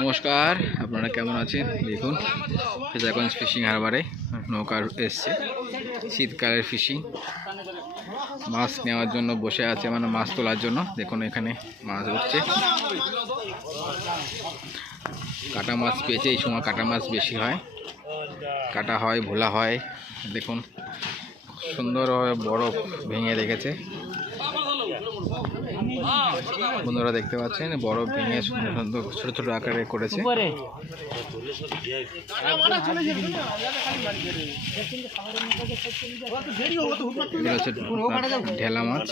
নমস্কার, আপনারা কেমন আছেন? দেখুন ফেজারগঞ্জ ফিশিং হারবারে নৌকা এসছে, শীতকালের ফিশিং মাছ নেওয়ার জন্য বসে আছে, মানে মাছ তোলার জন্য। দেখুন এখানে মাছ উঠছে, কাটা মাছ পেয়েছে। এই সময় কাটা মাছ বেশি হয়, কাটা হয়, ভোলা হয়। দেখুন সুন্দরভাবে বরফ ভেঙে রেখেছে বন্ধুরা, দেখতে পাচ্ছেন বরফ ভেঙে সুন্দর সুন্দর ছোট ছোট আকারে করেছে। ঢেলা মাছ,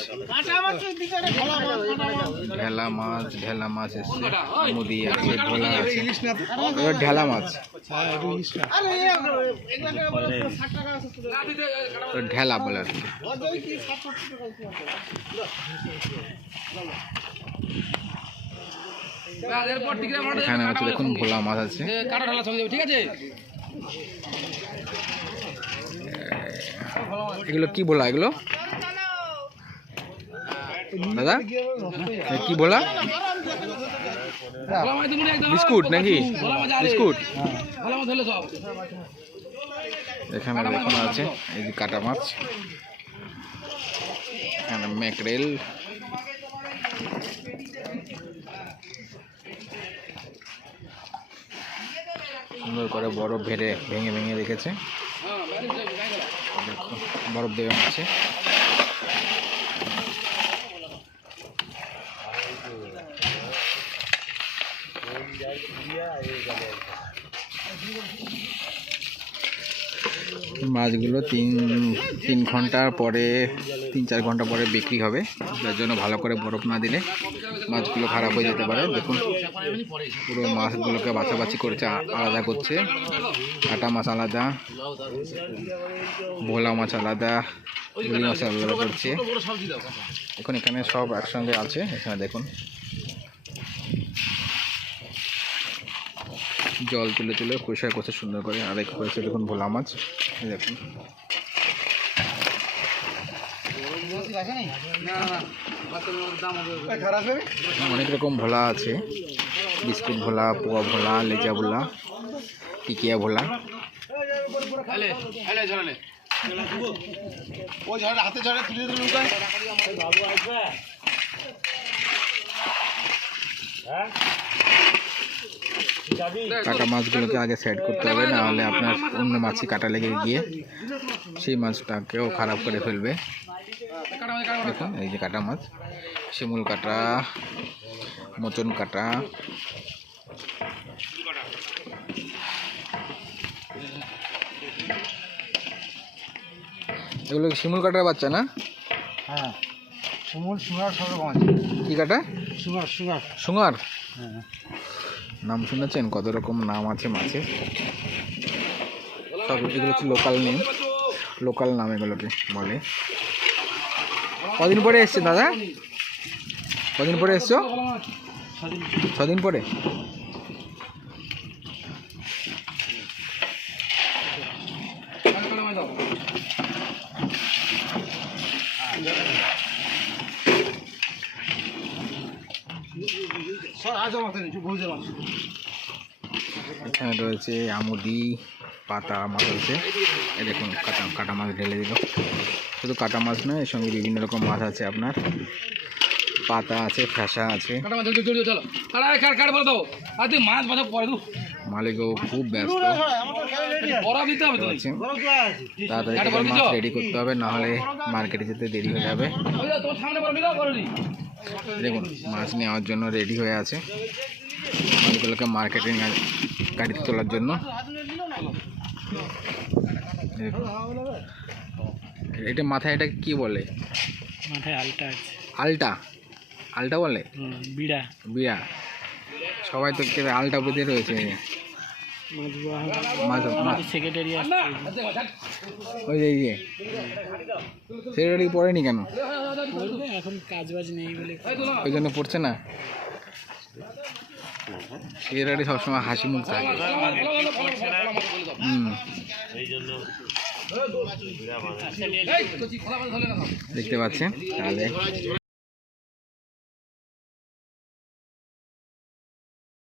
ঢেলা মাছ, ঢেলা মাছ এসছে, মুদি আছে, ভোলা আছে। ঢেলা মাছ, ঢেলা বলে আর কি। এখানে আছে দেখুন ভোলা মাছ আছে। এগুলো কি ভোলা? এগুলো দাদা কি ভোলা? বিস্কুট নাকি? বিস্কুট। এখানে দেখুন আছে এই যে কাটা মাছ, এখানে ম্যাকরেল, সুন্দর করে বরফ ভেঙে ভেঙে রেখেছে। বরফ দেওয়া আছে। মাছগুলো তিন ঘন্টার পরে, 3-4 ঘন্টা পরে বিক্রি হবে। যার জন্য ভালো করে বরফ না দিলে মাছগুলো খারাপ হয়ে যেতে পারে। দেখুন পুরো মাছগুলোকে বাছাবাছি করছে, আলাদা করছে। কাটা মাছ আলাদা, ভোলা মাছ আলাদা, রুই মাছ আলাদা করছে। এখন এখানে সব একসঙ্গে আছে। এখানে দেখুন জল তুলে তুলে পরিষ্কার করছে সুন্দর করে। আর এক করেছে দেখুন ভোলা মাছ, দেখুন অনেক রকম ভোলা আছে। বিস্কুট ভোলা, পোয়া ভোলা, লেজা ভোলা, টিকিয়া ভোলা। কাটা মাছগুলোকে আগে সেট করতে হবে, না হলে আপনার অন্য মাছই কাটা লেগে গিয়ে সেই মাছটাকেও খারাপ করে ফেলবে। দেখুন এই যে কাটা মাছ, শিমুল কাটা, মোচন কাটা, এগুলো শিমুল কাটার বাচ্চা না? হ্যাঁ, শিমুল, সুঙ্গার সব রকম আছে। কি কাটা? সুঙ্গার। সুঙ্গার। হ্যাঁ, নাম শুনেছেন? কত রকম নাম আছে মাছের। সব এগুলো হচ্ছে লোকাল নেম, লোকাল নাম এগুলোকে বলে। কদিন পরে এসছে দাদা? কদিন পরে এসছো? 6 দিন পরে। এখানে রয়েছে আমুদি, পাতা মাছ আছে। এই দেখুন কাটা মাছ ঢেলে দিল। শুধু কাটা মাছ নয়, এর সঙ্গে বিভিন্ন রকম মাছ আছে। আপনার পাতা আছে, ফ্যাসা আছে। মালিকও খুব ব্যস্ত, তাড়াতাড়ি মাছ রেডি করতে হবে, না হলে মার্কেটে যেতে দেরি হয়ে যাবে। দেখুন মাছ নেওয়ার জন্য রেডি হয়ে আছে, মাছগুলোকে মার্কেটে গাড়িতে তোলার জন্য। এটা মাথায়, এটা কি বলে? মাথায় আলটা আছে। আলটা? আলটা বলে? বিড়া। বিড়া। সবাই তো আলটা বুঝে রয়েছে। সেক্রেটারি ওই যে সেক্রেটারি পড়েনি কেন? এখন কাজ বাজ নেই বলে ওই জন্য পড়ছে না। সেক্রেটারি সবসময় হাসি মুখ থাকে। দেখতে পাচ্ছেন তাহলে